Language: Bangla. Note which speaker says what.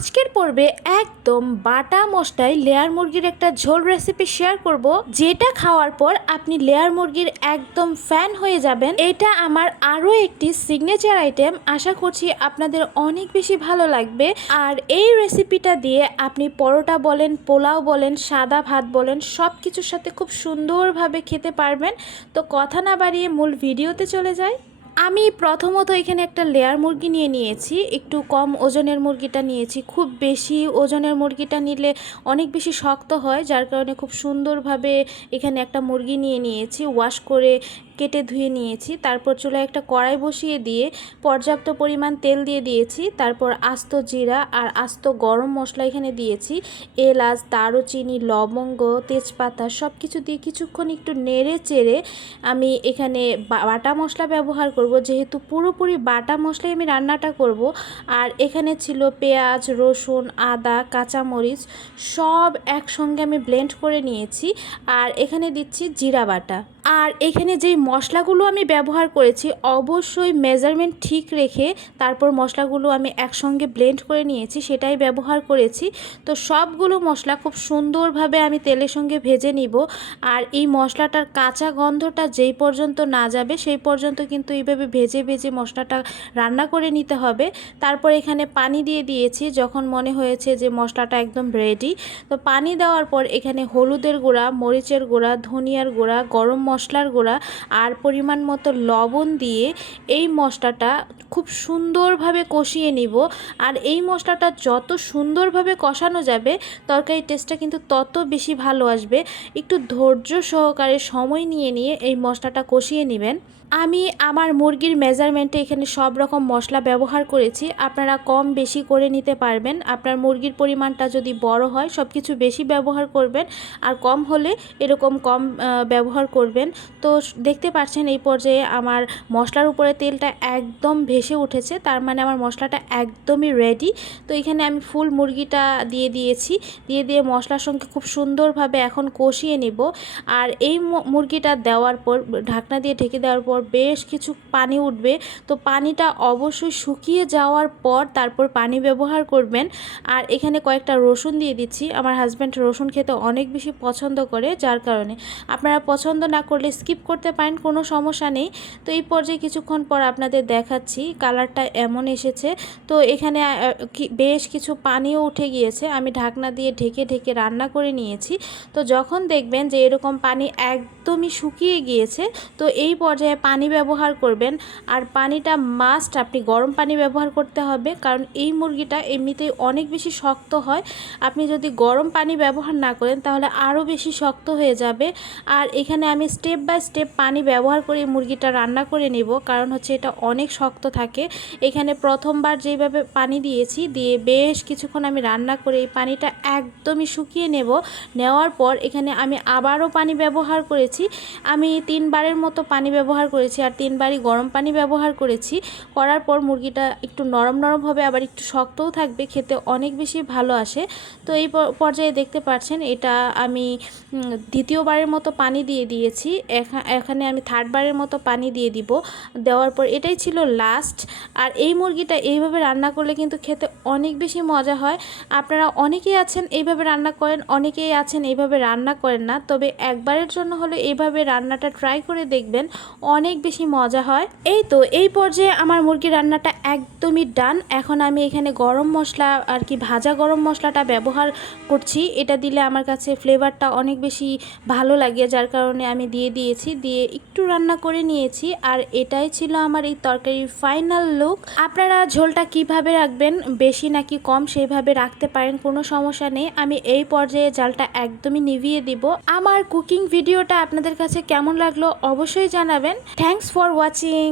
Speaker 1: আজকের পর্বে একদম বাটা মশলায় লেয়ার মুরগির একটা ঝোল রেসিপি শেয়ার করব, যেটা খাওয়ার পর আপনি লেয়ার মুরগির একদম ফ্যান হয়ে যাবেন। এটা আমার আরও একটি সিগনেচার আইটেম আশা করছি আপনাদের অনেক বেশি ভালো লাগবে। আর এই রেসিপিটা দিয়ে আপনি পরোটা বলেন, পোলাও বলেন, সাদা ভাত বলেন সব কিছুর সাথে খুব সুন্দরভাবে খেতে পারবেন। তো কথা না বাড়িয়ে মূল ভিডিওতে চলে যাই। আমি প্রথমত এখানে একটা লেয়ার মুরগি নিয়ে নিয়েছি। একটু কম ওজনের মুরগিটা নিয়েছি। খুব বেশি ওজনের মুরগিটা নিলে অনেক বেশি শক্ত হয়, যার কারণে খুব সুন্দরভাবে এখানে একটা মুরগি নিয়ে নিয়েছি। ওয়াশ করে কেটে ধুয়ে নিয়েছি, তারপর চুলায় একটা কড়াই বসিয়ে দিয়ে পর্যাপ্ত পরিমাণ তেল দিয়ে দিয়েছি, তারপর আস্ত জিরা আর আস্ত গরম মশলা এখানে দিয়েছি, এলাচ, দারুচিনি, লবঙ্গ, তেজপাতা সব কিছু দিয়ে কিছুক্ষণ একটু নেড়ে চেড়ে আমি এখানে বাটা মশলা ব্যবহার করব, যেহেতু পুরোপুরি বাটা মশলাই আমি রান্নাটা করব, আর এখানে ছিল পেঁয়াজ, রসুন, আদা, কাঁচামরিচ সব একসঙ্গে আমি ব্লেন্ড করে নিয়েছি, আর এখানে দিচ্ছি জিরা বাটা। আর এখানে যেই মশলাগুলো আমি ব্যবহার করেছি, অবশ্যই মেজারমেন্ট ঠিক রেখে তারপর মশলাগুলো আমি একসঙ্গে ব্লেন্ড করে নিয়েছি, সেটাই ব্যবহার করেছি। তো সবগুলো মশলা খুব সুন্দরভাবে আমি তেলের সঙ্গে ভেজে নিব আর এই মশলাটার কাঁচা গন্ধটা যেই পর্যন্ত না যাবে সেই পর্যন্ত কিন্তু এইভাবে ভেজে ভেজে মশলাটা রান্না করে নিতে হবে। তারপর এখানে পানি দিয়ে দিয়েছি, যখন মনে হয়েছে যে মশলাটা একদম রেডি তো পানি দেওয়ার পর এখানে হলুদের গুঁড়া, মরিচের গুঁড়া, ধনিয়ার গুঁড়া, গরম মশলার গুঁড়া আর পরিমাণ মতো লবণ দিয়ে এই মশলাটা খুব সুন্দরভাবে কষিয়ে নিব। আর এই মশলাটা যত সুন্দরভাবে কষানো যাবে তরকারি টেস্টটা কিন্তু তত বেশি ভালো আসবে। একটু ধৈর্য সহকারে সময় নিয়ে নিয়ে এই মশলাটা কষিয়ে নেবেন। আমি আমার মুরগির মেজারমেন্টে এখানে সব রকম মশলা ব্যবহার করেছি। আপনারা কম বেশি করে নিতে পারবেন। আপনার মুরগির পরিমাণটা যদি বড় হয় সব কিছু বেশি ব্যবহার করবেন। আর কম হলে এরকম কম ব্যবহার করবেন। তো দেখতে পাচ্ছেন এই পর্যায়ে আমার মশলার উপরে তেলটা একদম ভেসে উঠেছে। তার মানে আমার মশলাটা একদমই রেডি তো এখানে আমি ফুল মুরগিটা দিয়ে দিয়েছি। দিয়ে দিয়ে মশলার সঙ্গে খুব সুন্দরভাবে এখন কষিয়ে নিব। আর এই মুরগিটা দেওয়ার পর, ঢাকনা দিয়ে ঢেকে দেওয়ার পর বেশ কিছু পানি উঠবে। তো পানিটা অবশ্যই শুকিয়ে যাওয়ার পর তারপর পানি ব্যবহার করবেন। আর এখানে কয়েকটা রসুন দিয়ে দিচ্ছি। আমার হাজব্যান্ড রসুন খেতে অনেক বেশি পছন্দ করে, যার কারণে। আপনারা পছন্দ না করলে স্কিপ করতে পারেন, কোনো সমস্যা নেই। তো এই পর্যায়ে কিছুক্ষণ পর আপনাদের দেখাচ্ছি কালারটা এমন এসেছে। তো এখানে বেশ কিছু পানিও উঠে গিয়েছে। আমি ঢাকনা দিয়ে ঢেকে ঢেকে রান্না করে নিয়েছি। তো যখন দেখবেন যে এরকম পানি একদমই শুকিয়ে গিয়েছে। তো এই পর্যায়ে পানি ব্যবহার করবেন। আর পানিটা মাস্ট আপনি গরম পানি ব্যবহার করতে হবে। কারণ এই মুরগিটা এমনিতেই অনেক বেশি শক্ত হয়। আপনি যদি গরম পানি ব্যবহার না করেন, তাহলে আরও বেশি শক্ত হয়ে যাবে। আর এখানে আমি স্টেপ বাই স্টেপ পানি ব্যবহার করে মুরগিটা রান্না করে নেব। কারণ হচ্ছে এটা অনেক শক্ত থাকে। এখানে প্রথমবার যেইভাবে পানি দিয়েছি, দিয়ে বেশ কিছুক্ষণ আমি রান্না করে এই পানিটা একদমই শুকিয়ে নেব। নেওয়ার পর এখানে আমি আবারও পানি ব্যবহার করেছি। আমি তিনবারের মতো পানি ব্যবহার করেছি আর তিনবারই গরম পানি ব্যবহার করেছি। করার পর মুরগিটা একটু নরম নরম হবে, আবার একটু শক্তও থাকবে, খেতে অনেক বেশি ভালো আসে। তো এই পর্যায়ে দেখতে পাচ্ছেন এটা আমি দ্বিতীয়বারের মতো পানি দিয়ে দিয়েছি। এখা- এখানে আমি থার্ডবারের মতো পানি দিয়ে দিব। দেওয়ার পর এটাই ছিল লাস্ট। আর এই মুরগিটা এইভাবে রান্না করলে কিন্তু খেতে অনেক বেশি মজা হয়। আপনারা অনেকেই আছেন এইভাবে রান্না করেন, অনেকেই আছেন এইভাবে রান্না করেন না। তবে একবারের জন্য হলে এইভাবে রান্নাটা ট্রাই করে দেখবেন, অনেক বেশি মজা হয়। এই তো, এই পর্যায়ে আমার মুরগির রান্নাটা একদমই ডান এখন আমি এখানে গরম মশলা আর কি ভাজা গরম মশলাটা ব্যবহার করছি। এটা দিলে আমার কাছে ফ্লেভারটা অনেক বেশি ভালো লাগে, যার কারণে আমি দিয়ে দিয়েছি। দিয়ে একটু রান্না করে নিয়েছি। আর এটাই ছিল আমার এই তরকারির ফাইনাল লুক আপনারা ঝোলটা কীভাবে রাখবেন, বেশি নাকি কম, সেইভাবে রাখতে পারেন, কোনো সমস্যা নেই। আমি এই পর্যায়ে জালটা একদমই নিভিয়ে দিব। আমার কুকিং ভিডিওটা আপনাদের কাছে কেমন লাগল অবশ্যই জানাবেন। Thanks for watching